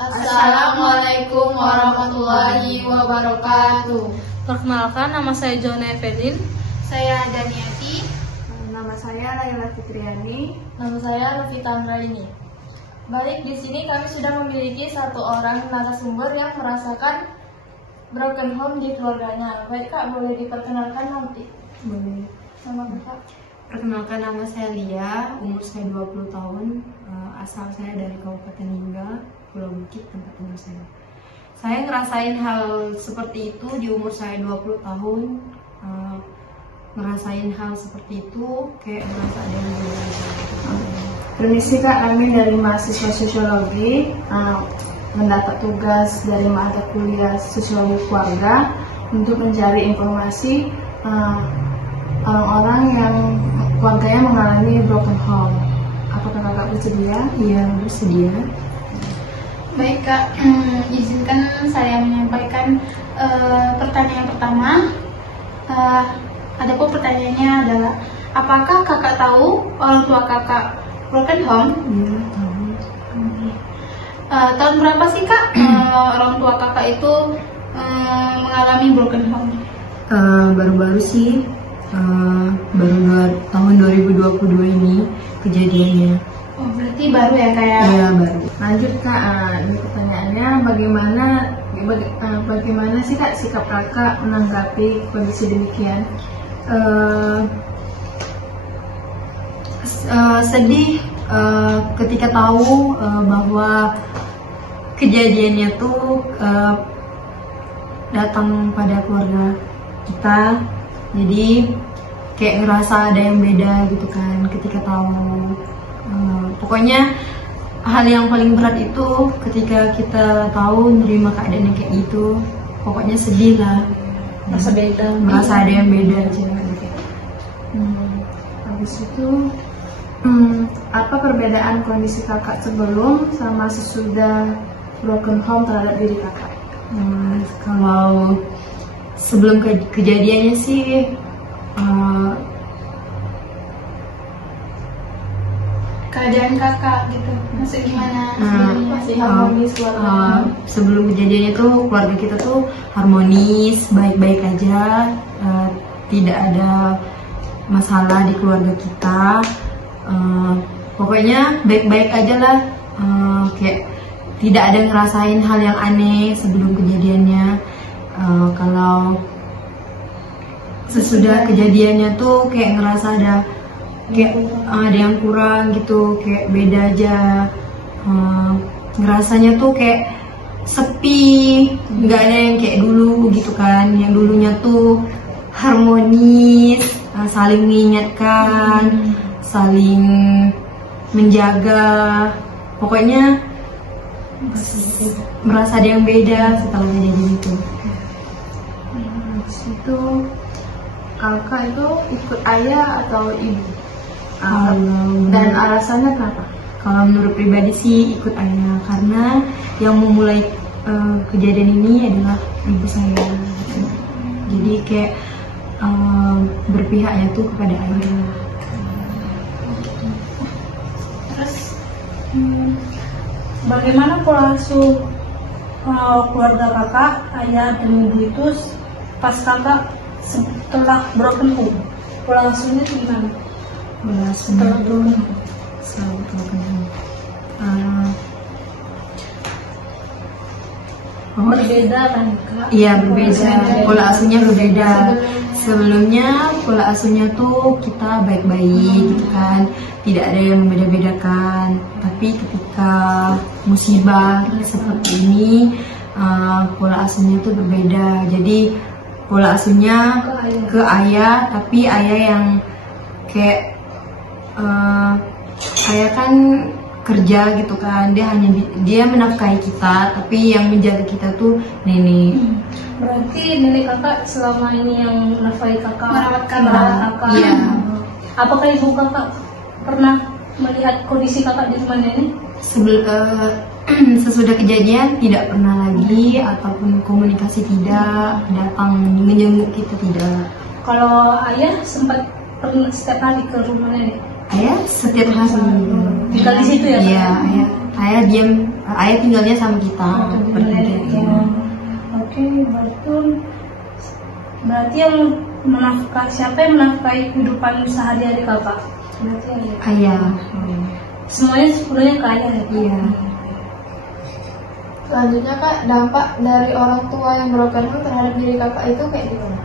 Assalamualaikum warahmatullahi wabarakatuh. Perkenalkan, nama saya Jona Evelyn. Saya Daniati. Nama saya Laila Fitriani. Nama saya Rufita Andraini. Baik, di sini kami sudah memiliki satu orang narasumber yang merasakan broken home di keluarganya. Baik Kak, boleh diperkenalkan nanti? Boleh. Sama Kak. Perkenalkan, nama saya Lia, umur saya 20 tahun, asal saya dari Kabupaten Lingga, Pulau Bukit, tempat tinggal saya. Saya ngerasain hal seperti itu di umur saya 20 tahun, ngerasain hal seperti itu, kayak merasa ada yang berbeda. Permisi Kak, kami dari mahasiswa sosiologi, mendapat tugas dari mata kuliah sosiologi keluarga untuk mencari informasi orang-orang yang keluarganya mengalami broken home. Apakah Kakak bersedia? Iya, bersedia. Baik Kak, izinkan saya menyampaikan pertanyaan pertama. Adapun pertanyaannya adalah, apakah Kakak tahu orang tua Kakak broken home? Iya, tahu. Tahun berapa sih Kak orang tua Kakak itu mengalami broken home? Baru-baru sih, baru tahun 2022 ini kejadiannya. Oh, berarti baru ya Kak ya? Iya, baru. Lanjut Kak, ini pertanyaannya bagaimana sih Kak sikap Kakak menanggapi kondisi demikian? Sedih ketika tahu bahwa kejadiannya tuh datang pada keluarga kita, jadi kayak ngerasa ada yang beda gitu kan ketika tahu. Pokoknya hal yang paling berat itu ketika kita tahu nerima keadaan yang kayak gitu, pokoknya sedih lah, merasa ada yang beda aja gitu. Habis itu apa perbedaan kondisi Kakak sebelum sama sesudah broken home terhadap diri Kakak? Kalau sebelum kejadiannya sih Keadaan Kakak gitu, maksud gimana? Masih harmonis keluarga? Sebelum kejadiannya tuh keluarga kita tuh harmonis, baik-baik aja, tidak ada masalah di keluarga kita. Pokoknya baik-baik aja lah, kayak tidak ada ngerasain hal yang aneh sebelum kejadiannya. Kalau sesudah kejadiannya tuh kayak ngerasa ada yang kurang gitu, kayak beda aja. Ngerasanya tuh kayak sepi, nggak ada yang kayak dulu gitu kan. Yang dulunya tuh harmonis, saling mengingatkan, saling menjaga. Pokoknya merasa ada yang beda setelah kejadian itu. Itu Kakak itu ikut ayah atau ibu? Dan alasannya kenapa? Kalau menurut pribadi sih ikut ayah, karena yang memulai kejadian ini adalah ibu saya. Jadi kayak berpihaknya tuh kepada ayah. Terus Bagaimana pola asuh keluarga Kakak, ayah dan ibu itu pas Kakak setelah broken home? Pola asuhnya itu gimana? Pola asuhnya tuh selalu broken home. Berbeda kan Kak? Iya, berbeda. Pola asuhnya berbeda. Sebelumnya pola asuhnya tuh kita baik-baik gitu kan, tidak ada yang membeda-bedakan. Tapi ketika musibah seperti ini, pola asuhnya tuh berbeda. Jadi pola asuhnya ke ayah, tapi ayah yang kayak saya kan kerja gitu kan, dia menafkahi kita, tapi yang menjaga kita tuh nenek. Berarti nenek kakak selama ini yang menafkahi kakak, Merawat kakak. Iya. Apakah ibu kakak pernah melihat kondisi kakak di rumah nenek? Sesudah kejadian tidak pernah lagi, ataupun komunikasi tidak, datang menjenguk kita tidak. Kalau ayah sempat pernah setiap hari ke rumah nenek? Ayah setiap hari Tinggal di situ ya? Iya, ayah ayah tinggalnya sama kita bertiga. Oke, berarti yang siapa yang menafkahi kehidupan sehari-hari kakak? Berarti Ayah. semuanya sepenuhnya ke ayah ya? Iya. Selanjutnya kak, dampak dari orang tua yang broken home terhadap diri kakak itu kayak gimana?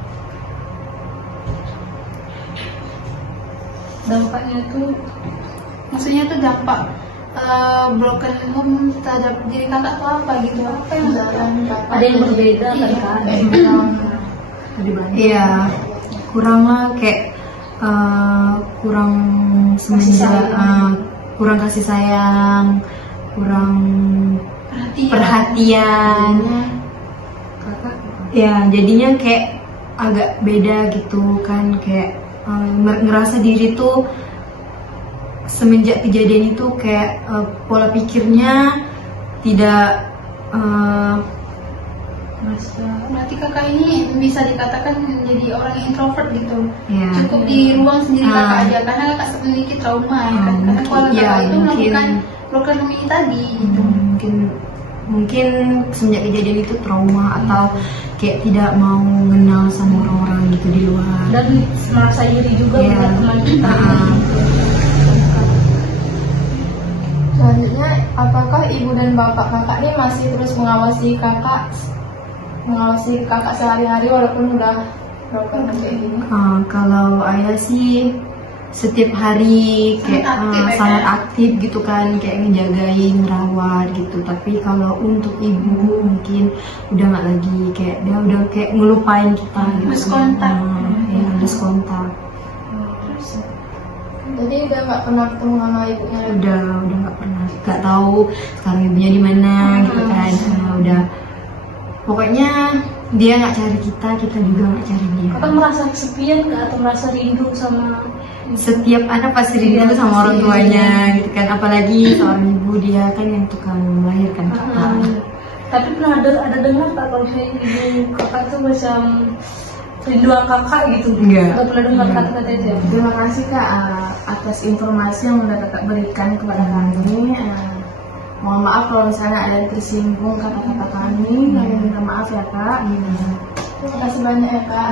Dampaknya tuh, maksudnya tuh dampak broken home terhadap diri kakak tuh apa gitu? Apa yang Ada yang berbeda kan? Iya, kurang lah, kayak kurang kurang kasih sayang, kurang perhatian. Ya, jadinya kayak agak beda gitu kan, kayak ngerasa diri tuh semenjak kejadian itu kayak pola pikirnya tidak berarti kakak ini bisa dikatakan menjadi orang yang introvert gitu. ya, Cukup di ruang sendiri kakak aja, karena kakak memiliki trauma ya kan. Karena kalau kakak itu melakukan broken home ini tadi gitu. Mungkin semenjak kejadian itu trauma, atau kayak tidak mau mengenal sama orang-orang gitu di luar. Dan merasa iri juga dengan teman kita. Selanjutnya, apakah ibu dan bapak kakak ini masih terus mengawasi kakak sehari-hari walaupun udah broken home kayak gini? Kalau ayah sih setiap hari kayak sangat aktif gitu kan, kayak ngejagain, ngerawat gitu. Tapi kalau untuk ibu mungkin udah nggak lagi, kayak dia udah kayak ngelupain kita gitu. Lose kontak. Ya, lose kontak. Jadi udah nggak pernah ketemu sama ibunya lagi? Udah nggak pernah, nggak tahu sekarang ibunya di mana gitu kan. Udah, pokoknya dia nggak cari kita juga nggak cari dia. Kakak merasa kesepian nggak atau merasa rindu sama Setiap anak pasti rindu sama orang tuanya gitu kan, apalagi seorang ibu, dia kan yang tukang melahirkan kita. Tapi pernah ada dengar tak kalau misalnya ibu kakak tuh macam rinduan kakak gitu? Enggak. Nggak pernah dengar kata-kata itu ya? Terima kasih Kak atas informasi yang sudah Kakak berikan kepada kami. Mohon maaf kalau misalnya ada yang tersinggung kata-kata kami. Kami minta maaf ya Kak. Terima kasih banyak ya kak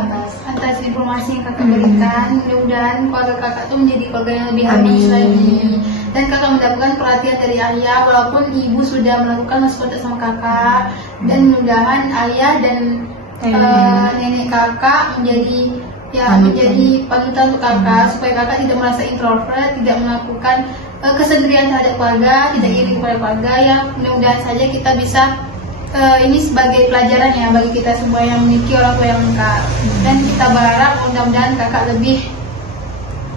Atas informasi yang kakak berikan. Mudah-mudahan keluarga kakak tuh menjadi keluarga yang lebih harmonis lagi. Dan kakak mendapatkan perhatian dari ayah, walaupun ibu sudah melakukan lost contact sama kakak. Dan mudah-mudahan ayah dan nenek kakak menjadi panutan untuk kakak, supaya kakak tidak merasa introvert, tidak melakukan kesendirian terhadap keluarga, tidak iri kepada keluarga. Yang mudah-mudahan saja kita bisa ini sebagai pelajaran ya bagi kita semua yang memiliki orang tua yang lengkap. Dan kita berharap mudah-mudahan kakak lebih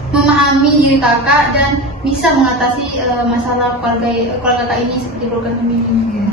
memahami diri kakak dan bisa mengatasi masalah keluarga kakak ini seperti broken home ini.